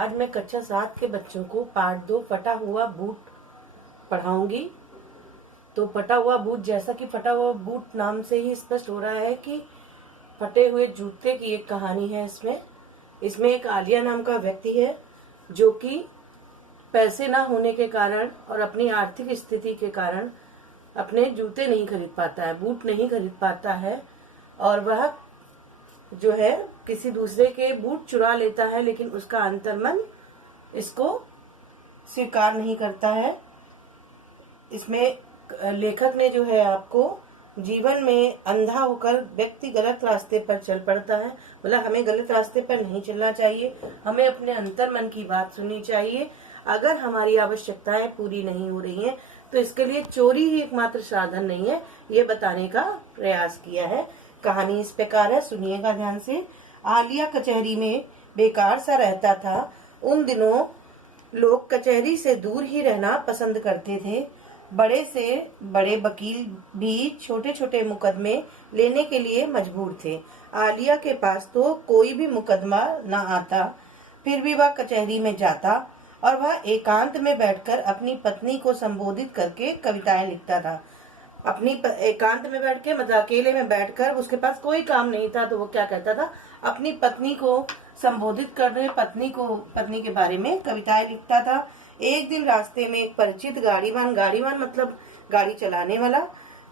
आज मैं कक्षा 7 के बच्चों को पार्ट 2 फटा हुआ बूट पढ़ाऊंगी। तो फटा हुआ बूट, जैसा कि फटा हुआ बूट नाम से ही स्पष्ट हो रहा है कि फटे हुए जूते की एक कहानी है। इसमें एक आलिया नाम का व्यक्ति है जो कि पैसे ना होने के कारण और अपनी आर्थिक स्थिति के कारण अपने जूते नहीं खरीद पाता है, बूट नहीं खरीद पाता है, और वह जो है किसी दूसरे के बूट चुरा लेता है, लेकिन उसका अंतर्मन इसको स्वीकार नहीं करता है। इसमें लेखक ने जो है आपको जीवन में अंधा होकर व्यक्ति गलत रास्ते पर चल पड़ता है, मतलब हमें गलत रास्ते पर नहीं चलना चाहिए, हमें अपने अंतर्मन की बात सुननी चाहिए। अगर हमारी आवश्यकताएं पूरी नहीं हो रही हैं तो इसके लिए चोरी ही एकमात्र साधन नहीं है, ये बताने का प्रयास किया है। कहानी इस प्रकार है, सुनिएगा ध्यान से। आलिया कचहरी में बेकार सा रहता था। उन दिनों लोग कचहरी से दूर ही रहना पसंद करते थे। बड़े से बड़े वकील भी छोटे छोटे मुकदमे लेने के लिए मजबूर थे। आलिया के पास तो कोई भी मुकदमा न आता, फिर भी वह कचहरी में जाता और वह एकांत में बैठकर अपनी पत्नी को संबोधित करके कविताएं लिखता था। एकांत में बैठ के, मतलब अकेले में बैठकर, उसके पास कोई काम नहीं था तो वो क्या कहता था, अपनी पत्नी को संबोधित कर रहे पत्नी के बारे में कविताएं लिखता था। एक दिन रास्ते में एक परिचित गाड़ीवान मतलब गाड़ी चलाने वाला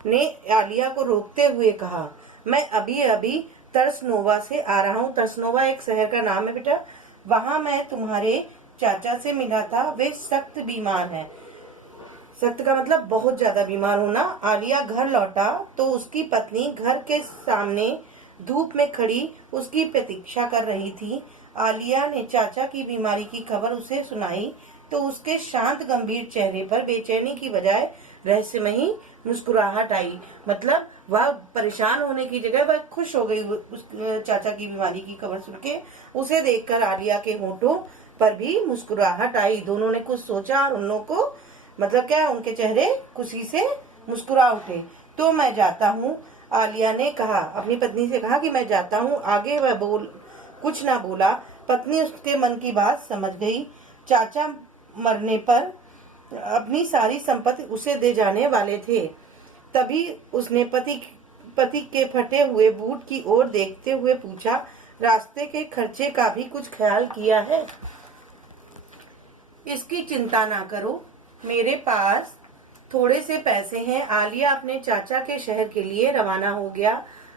ने आलिया को रोकते हुए कहा, मैं अभी अभी तरसनोवा से आ रहा हूँ। तरसनोवा एक शहर का नाम है बेटा। वहाँ मैं तुम्हारे चाचा से मिला था, वे सख्त बीमार हैं। सख्त का मतलब बहुत ज्यादा बीमार होना। आलिया घर लौटा तो उसकी पत्नी घर के सामने धूप में खड़ी उसकी प्रतीक्षा कर रही थी। आलिया ने चाचा की बीमारी की खबर उसे सुनाई तो उसके शांत गंभीर चेहरे पर बेचैनी की बजाय रहस्यमयी मुस्कुराहट आई। मतलब वह परेशान होने की जगह वह खुश हो गई उस चाचा की बीमारी की खबर सुन के। उसे देखकर आलिया के होठों पर भी मुस्कुराहट आई। दोनों ने कुछ सोचा और उन लोगों को, मतलब क्या, उनके चेहरे खुशी से मुस्कुरा उठे। तो मैं जाता हूँ, आलिया ने कहा, अपनी पत्नी से कहा कि मैं जाता हूँ। आगे वह कुछ ना बोला। पत्नी उसके मन की बात समझ गई। चाचा मरने पर अपनी सारी संपत्ति उसे दे जाने वाले थे। तभी उसने पति के फटे हुए बूट की ओर देखते हुए पूछा, रास्ते के खर्चे का भी कुछ ख्याल किया है? इसकी चिंता ना करो, मेरे पास थोड़े से पैसे हैं। आलिया अपने चाचा के शहर के लिए रवाना हो गया।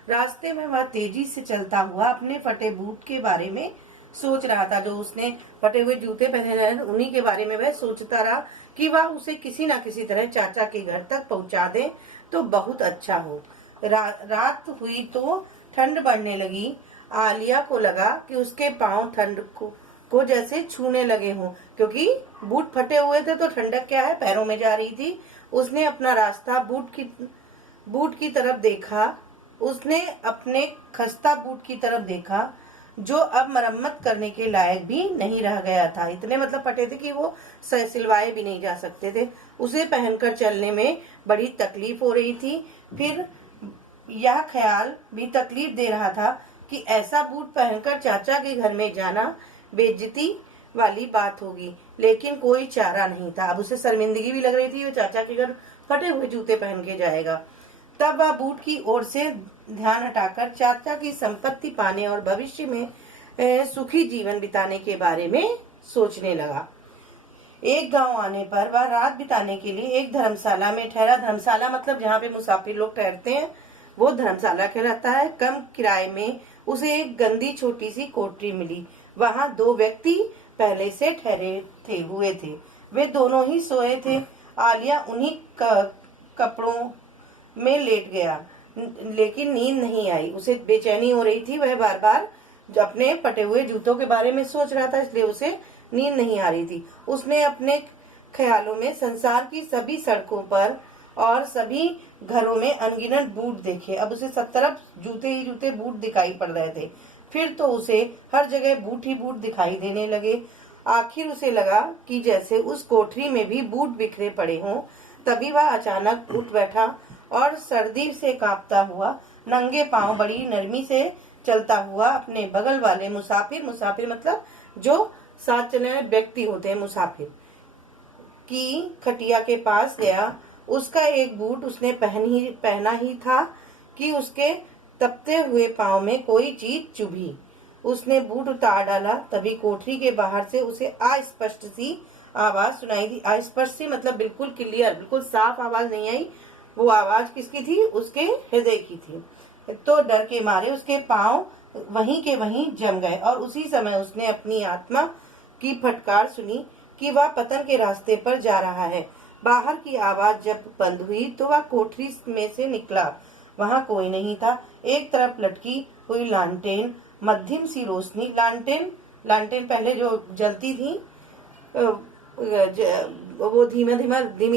रास्ते में वह तेजी से चलता हुआ अपने फटे बूट के बारे में सोच रहा था। जो उसने फटे हुए जूते पहने रहे उन्हीं के बारे में वह सोचता रहा कि वह उसे किसी न किसी तरह चाचा के घर तक पहुंचा दे तो बहुत अच्छा हो। रात हुई तो ठंड बढ़ने लगी। आलिया को लगा कि उसके पांव ठंड को जैसे छूने लगे हों, क्योंकि बूट फटे हुए थे तो ठंडक क्या है, पैरों में जा रही थी। उसने अपना रास्ता बूट की तरफ देखा। उसने अपने खस्ता बूट की तरफ देखा जो अब मरम्मत करने के लायक भी नहीं रह गया था। इतने मतलब फटे थे कि वो सिलवाए भी नहीं जा सकते थे। उसे पहनकर चलने में बड़ी तकलीफ हो रही थी। फिर यह ख्याल भी तकलीफ दे रहा था कि ऐसा बूट पहनकर चाचा के घर में जाना बेइज्जती वाली बात होगी, लेकिन कोई चारा नहीं था। अब उसे शर्मिंदगी भी लग रही थी, वो चाचा के घर फटे हुए जूते पहन के जाएगा। तब वह बूट की ओर से ध्यान हटाकर चाचा की संपत्ति पाने और भविष्य में सुखी जीवन बिताने के बारे में सोचने लगा। एक गांव आने पर वह रात बिताने के लिए एक धर्मशाला में ठहरा। धर्मशाला मतलब जहाँ पे मुसाफिर लोग ठहरते हैं, वो धर्मशाला कहलाता है। कम किराए में उसे एक गंदी छोटी सी कोठरी मिली। वहाँ दो व्यक्ति पहले से ठहरे हुए थे। वे दोनों ही सोए थे। आलिया उन्हीं कपड़ों में लेट गया, लेकिन नींद नहीं आई। उसे बेचैनी हो रही थी। वह बार बार अपने फटे हुए जूतों के बारे में सोच रहा था, इसलिए उसे नींद नहीं आ रही थी। उसने अपने ख्यालों में संसार की सभी सड़कों पर और सभी घरों में अनगिनत बूट देखे। अब उसे सब तरफ जूते ही जूते, बूट दिखाई पड़ रहे थे। फिर तो उसे हर जगह बूट ही बूट दिखाई देने लगे। आखिर उसे लगा कि जैसे उस कोठरी में भी बूट बिखरे पड़े हों। तभी वह अचानक उठ बैठा और सर्दी से कांपता हुआ नंगे पांव बड़ी नरमी से चलता हुआ अपने बगल वाले मुसाफिर मतलब जो साथ चलने वाले व्यक्ति होते हैं मुसाफिर, की खटिया के पास गया। उसका एक बूट उसने पहना ही था कि उसके तपते हुए पांव में कोई चीज चुभी। उसने बूट उतार डाला, तभी कोठरी के बाहर से उसे अस्पष्ट सी आवाज सुनाई दी। अस्पष्ट सी मतलब बिल्कुल क्लियर, बिल्कुल साफ आवाज नहीं आई। वो आवाज किसकी थी? उसके हृदय की थी। तो डर के मारे उसके पांव वहीं के वहीं जम गए और उसी समय उसने अपनी आत्मा की फटकार सुनी कि वह पतन के रास्ते पर जा रहा है। बाहर की आवाज जब बंद हुई तो वह कोठरी में से निकला। वहां कोई नहीं था। एक तरफ लटकी हुई लालटेन, मध्यम सी रोशनी, लालटेन पहले जो जलती थी वो धीमी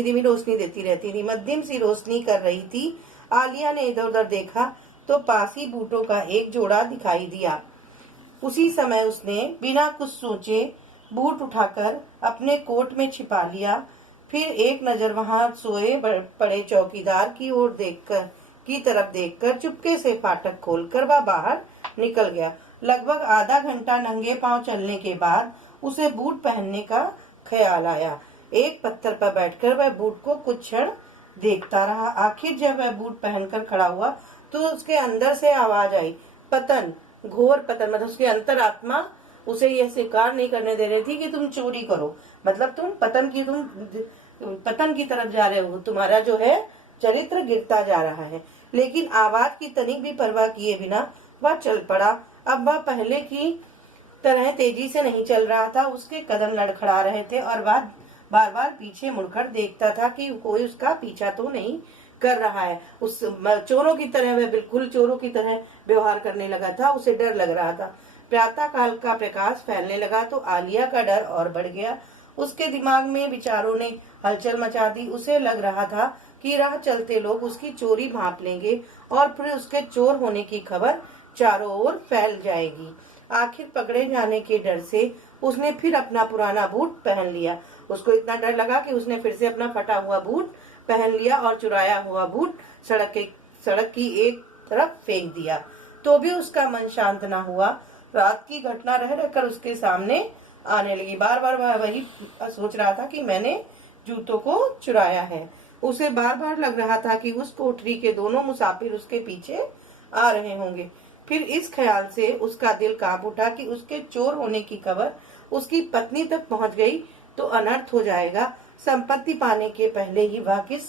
धीमी रोशनी देती रहती थी, मध्यम सी रोशनी कर रही थी। आलिया ने इधर उधर देखा तो पास ही बूटों का एक जोड़ा दिखाई दिया। उसी समय उसने बिना कुछ सोचे बूट उठाकर अपने कोट में छिपा लिया। फिर एक नजर वहां सोए पड़े चौकीदार की तरफ देखकर चुपके से फाटक खोलकर वह बाहर निकल गया। लगभग आधा घंटा नंगे पांव चलने के बाद उसे बूट पहनने का ख्याल आया। एक पत्थर पर बैठकर वह बूट को कुछ क्षण देखता रहा। आखिर जब वह बूट पहनकर खड़ा हुआ तो उसके अंदर से आवाज आई, पतन, घोर पतन। मतलब उसकी अंतरात्मा उसे यह स्वीकार नहीं करने दे रही थी कि तुम चोरी करो, मतलब तुम पतन की तरफ जा रहे हो, तुम्हारा जो है चरित्र गिरता जा रहा है। लेकिन आवाज की तनिक भी परवाह किए बिना वह चल पड़ा। अब वह पहले की तरह तेजी से नहीं चल रहा था। उसके कदम लड़खड़ा रहे थे और वह बार बार पीछे मुड़कर देखता था कि कोई उसका पीछा तो नहीं कर रहा है। उस चोरों की तरह, वह बिल्कुल चोरों की तरह व्यवहार करने लगा था। उसे डर लग रहा था। प्रातः काल का प्रकाश फैलने लगा तो आलिया का डर और बढ़ गया। उसके दिमाग में विचारों ने हलचल मचा दी। उसे लग रहा था कि राह चलते लोग उसकी चोरी भांप लेंगे और फिर उसके चोर होने की खबर चारों ओर फैल जाएगी। आखिर पकड़े जाने के डर से उसने फिर अपना पुराना बूट पहन लिया। उसको इतना डर लगा कि उसने फिर से अपना फटा हुआ बूट पहन लिया और चुराया हुआ बूट सड़क की एक तरफ फेंक दिया। तो भी उसका मन शांत न हुआ। रात की घटना रह रहकर उसके सामने आने लगी। बार बार वह वही सोच रहा था कि मैंने जूतों को चुराया है। उसे बार बार लग रहा था कि उस कोठरी के दोनों मुसाफिर उसके पीछे आ रहे होंगे। फिर इस ख्याल से उसका दिल कांप उठा कि उसके चोर होने की खबर उसकी पत्नी तक पहुंच गई तो अनर्थ हो जाएगा। संपत्ति पाने के पहले ही वह किस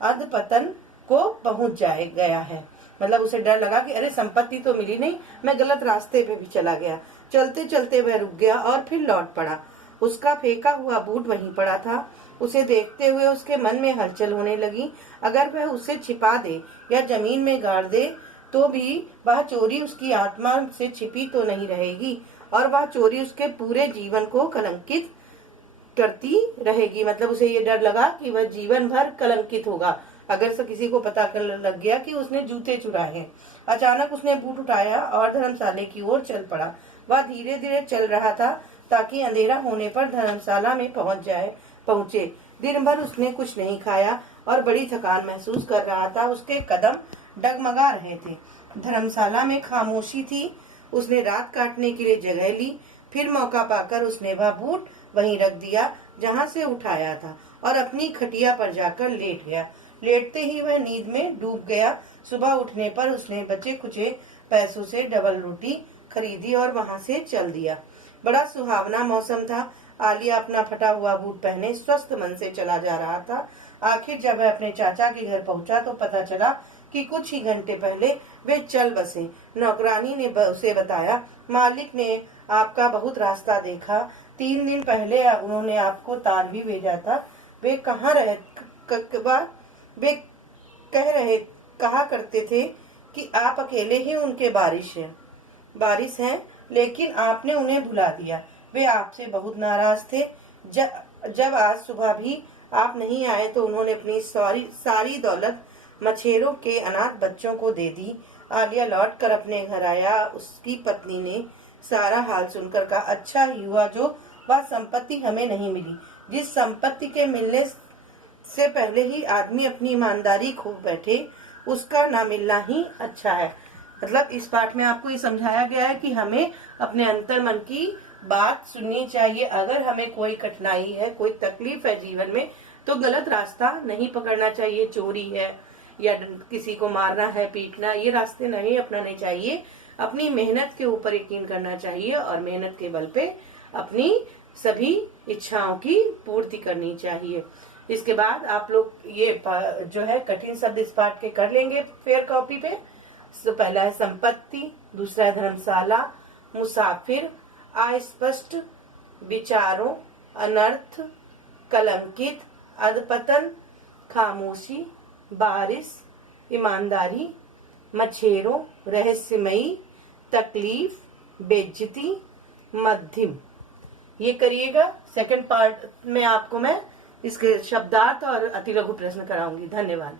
अधपतन को पहुंच गया है। मतलब उसे डर लगा कि अरे संपत्ति तो मिली नहीं, मैं गलत रास्ते पे भी चला गया। चलते चलते वह रुक गया और फिर लौट पड़ा। उसका फेंका हुआ बूट वहीं पड़ा था। उसे देखते हुए उसके मन में हलचल होने लगी। अगर वह उसे छिपा दे या जमीन में गाड़ दे तो भी वह चोरी उसकी आत्मा से छिपी तो नहीं रहेगी और वह चोरी उसके पूरे जीवन को कलंकित करती रहेगी। मतलब उसे ये डर लगा कि वह जीवन भर कलंकित होगा अगर से किसी को पता लग गया कि उसने जूते चुराए हैं। अचानक उसने बूट उठाया और धर्मशाला की ओर चल पड़ा। वह धीरे धीरे चल रहा था ताकि अंधेरा होने पर धर्मशाला में पहुंचे। दिन भर उसने कुछ नहीं खाया और बड़ी थकान महसूस कर रहा था। उसके कदम डगमगा रहे थे। धर्मशाला में खामोशी थी। उसने रात काटने के लिए जगह ली। फिर मौका पाकर उसने वह बूट वहीं रख दिया जहां से उठाया था और अपनी खटिया पर जाकर लेट गया। लेटते ही वह नींद में डूब गया। सुबह उठने पर उसने बचे खुचे पैसों से डबल रोटी खरीदी और वहां से चल दिया। बड़ा सुहावना मौसम था। आलिया अपना फटा हुआ बूट पहने स्वस्थ मन से चला जा रहा था। आखिर जब वह अपने चाचा के घर पहुंचा तो पता चला कि कुछ ही घंटे पहले वे चल बसे। नौकरानी ने उसे बताया, मालिक ने आपका बहुत रास्ता देखा। 3 दिन पहले उन्होंने आपको तार भी भेजा था। वे कहा करते थे कि आप अकेले ही उनके बारिश हैं, लेकिन आपने उन्हें भुला दिया। वे आपसे बहुत नाराज थे। जब आज सुबह भी आप नहीं आए तो उन्होंने अपनी सारी दौलत मछेरों के अनाथ बच्चों को दे दी। आलिया लौट कर अपने घर आया। उसकी पत्नी ने सारा हाल सुनकर कहा, अच्छा ही हुआ जो वह संपत्ति हमें नहीं मिली। जिस संपत्ति के मिलने से पहले ही आदमी अपनी ईमानदारी खो बैठे, उसका ना मिलना ही अच्छा है। मतलब इस पाठ में आपको ये समझाया गया है कि हमें अपने अंतर मन की बात सुननी चाहिए। अगर हमें कोई कठिनाई है, कोई तकलीफ है जीवन में, तो गलत रास्ता नहीं पकड़ना चाहिए। चोरी है या किसी को मारना है, पीटना, ये रास्ते नहीं अपनाने चाहिए। अपनी मेहनत के ऊपर यकीन करना चाहिए और मेहनत के बल पे अपनी सभी इच्छाओं की पूर्ति करनी चाहिए। इसके बाद आप लोग ये जो है कठिन शब्द इस पाठ के कर लेंगे फेयर कॉपी पे। तो पहला है संपत्ति, दूसरा है धर्मशाला, मुसाफिर, अस्पष्ट, विचारों, अनर्थ, कलंकित, अधपतन, खामोशी, बारिश, ईमानदारी, मछेरों, रहस्यमयी, तकलीफ, बेइज्जती, मध्यम। ये करिएगा। सेकंड पार्ट में आपको मैं इसके शब्दार्थ और अतिलघु प्रश्न कराऊंगी। धन्यवाद।